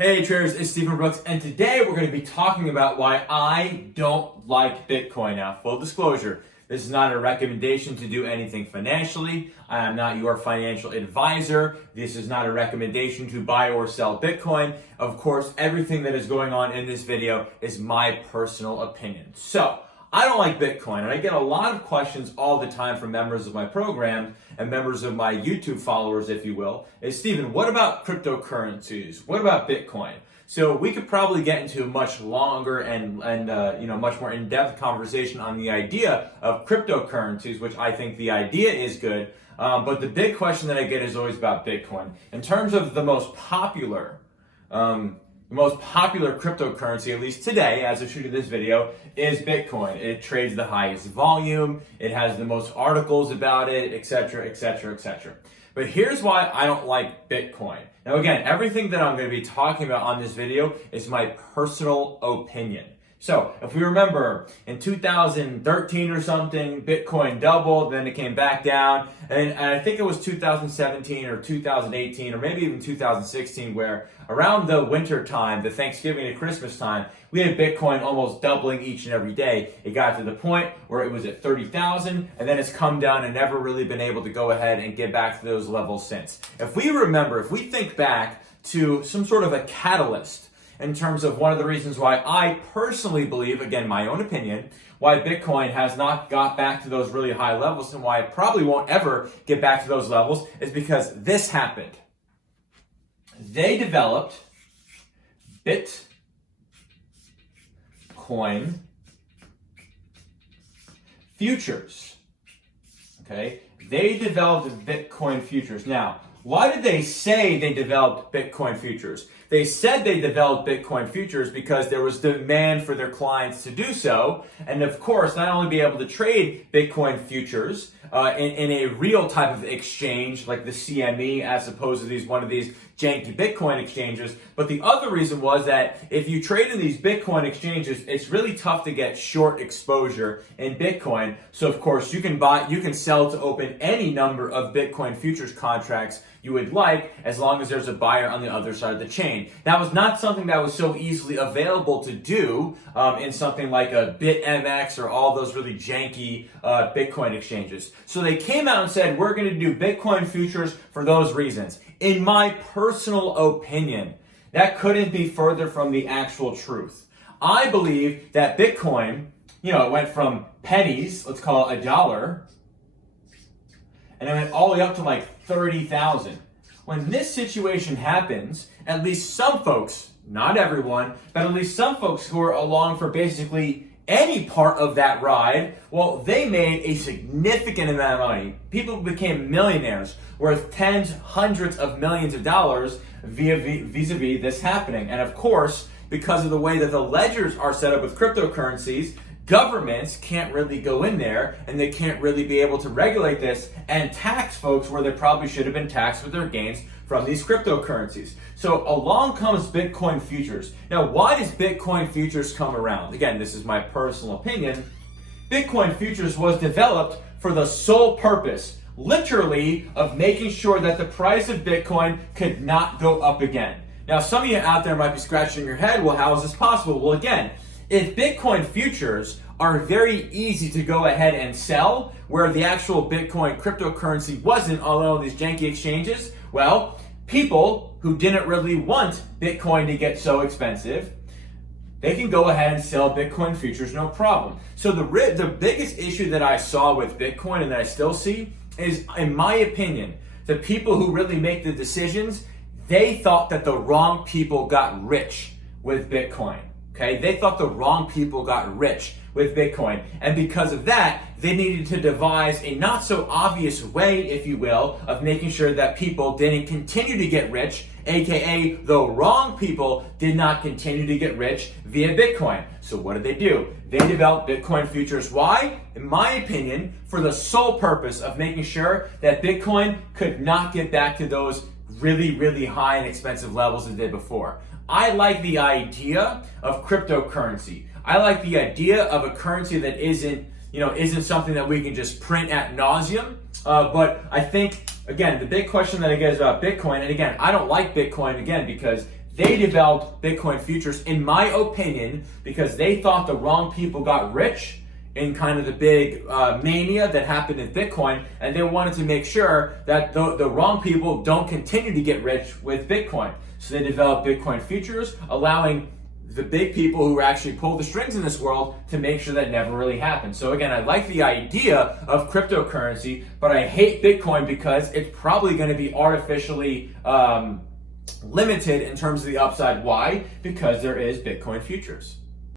Hey traders, it's Stephen Brooks, and today we're going to be talking about why I don't like Bitcoin. Now, full disclosure, this is not a recommendation to do anything financially. I am not your financial advisor. This is not a recommendation to buy or sell Bitcoin. Of course, everything that is going on in this video is my personal opinion. So, I don't like Bitcoin, and I get a lot of questions all the time from members of my program and members of my YouTube followers, if you will, is, Stephen, what about cryptocurrencies? What about Bitcoin? So we could probably get into a much longer and much more in-depth conversation on the idea of cryptocurrencies, which I think the idea is good. But the big question that I get is always about Bitcoin. In terms of the most popular cryptocurrency, at least today, as of shooting this video, is Bitcoin. It trades the highest volume, it has the most articles about it, etc., etc., etc. But here's why I don't like Bitcoin. Now again, everything that I'm going to be talking about on this video is my personal opinion. So, if we remember, in 2013 or something, Bitcoin doubled, then it came back down, and I think it was 2017 or 2018 or maybe even 2016 where around the winter time, the Thanksgiving and Christmas time, we had Bitcoin almost doubling each and every day. It got to the point where it was at 30,000, and then it's come down and never really been able to go ahead and get back to those levels since. If we think back to some sort of a catalyst, in terms of one of the reasons why I personally believe, again, my own opinion, why Bitcoin has not got back to those really high levels and why it probably won't ever get back to those levels is because this happened. They developed Bitcoin futures. Okay? They developed Bitcoin futures. Now, why did they say they developed Bitcoin futures? They said they developed Bitcoin futures because there was demand for their clients to do so. And of course, not only be able to trade Bitcoin futures in a real type of exchange like the CME as opposed to one of these janky Bitcoin exchanges, but the other reason was that if you trade in these Bitcoin exchanges, it's really tough to get short exposure in Bitcoin. So of course, you can sell to open any number of Bitcoin futures contracts you would like, as long as there's a buyer on the other side of the chain. That was not something that was so easily available to do in something like a BitMX or all those really janky Bitcoin exchanges. So they came out and said, we're going to do Bitcoin futures for those reasons. In my personal opinion, that couldn't be further from the actual truth. I believe that Bitcoin, it went from pennies, let's call it $1, and it went all the way up to like 30,000. When this situation happens, at least some folks, not everyone, but at least some folks who are along for basically any part of that ride, well, they made a significant amount of money. People became millionaires worth tens, hundreds of millions of dollars vis-a-vis this happening. And of course, because of the way that the ledgers are set up with cryptocurrencies, governments can't really go in there and they can't really be able to regulate this and tax folks where they probably should have been taxed with their gains from these cryptocurrencies. So along comes Bitcoin futures. Now, why does Bitcoin futures come around? Again, this is my personal opinion. Bitcoin futures was developed for the sole purpose, literally, of making sure that the price of Bitcoin could not go up again. Now, some of you out there might be scratching your head, well, how is this possible? Well, again, if Bitcoin futures are very easy to go ahead and sell, where the actual Bitcoin cryptocurrency wasn't on all these janky exchanges, well, people who didn't really want Bitcoin to get so expensive, they can go ahead and sell Bitcoin futures, no problem. So the biggest issue that I saw with Bitcoin and that I still see is, in my opinion, the people who really make the decisions, they thought that the wrong people got rich with Bitcoin. Okay, they thought the wrong people got rich with Bitcoin. And because of that, they needed to devise a not so obvious way, if you will, of making sure that people didn't continue to get rich, aka the wrong people did not continue to get rich via Bitcoin. So what did they do? They developed Bitcoin futures. Why? In my opinion, for the sole purpose of making sure that Bitcoin could not get back to those really, really high and expensive levels it did before. I like the idea of cryptocurrency. I like the idea of a currency that isn't something that we can just print ad nauseum. But I think, again, the big question that I get is about Bitcoin. And again, I don't like Bitcoin, again, because They developed Bitcoin futures, in my opinion, because they thought the wrong people got rich in kind of the big mania that happened in Bitcoin, and they wanted to make sure that the wrong people don't continue to get rich with Bitcoin. So they developed Bitcoin futures, allowing the big people who actually pull the strings in this world to make sure that never really happens. So again, I like the idea of cryptocurrency, but I hate Bitcoin because it's probably going to be artificially limited in terms of the upside. Why? Because there is Bitcoin futures.